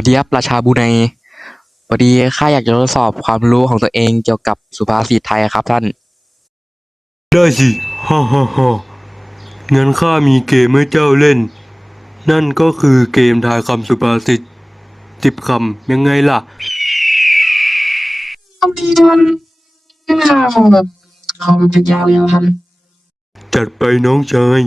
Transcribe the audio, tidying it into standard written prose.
วัสดีครับราชาบรูไนพอดีข้าอยากจะทดสอบความรู้ของตัวเองเกี่ยวกับสุภาษิตไทยครับท่านได้สิฮ่าฮ่าฮ่างั้นข้ามีเกมให้เจ้าเล่นนั่นก็คือเกมทายคำสุภาษิต10 คำยังไงล่ะบางทีท่านงั้นข้าขอแบบยาวๆเลยนะครับจัดไปน้องชาย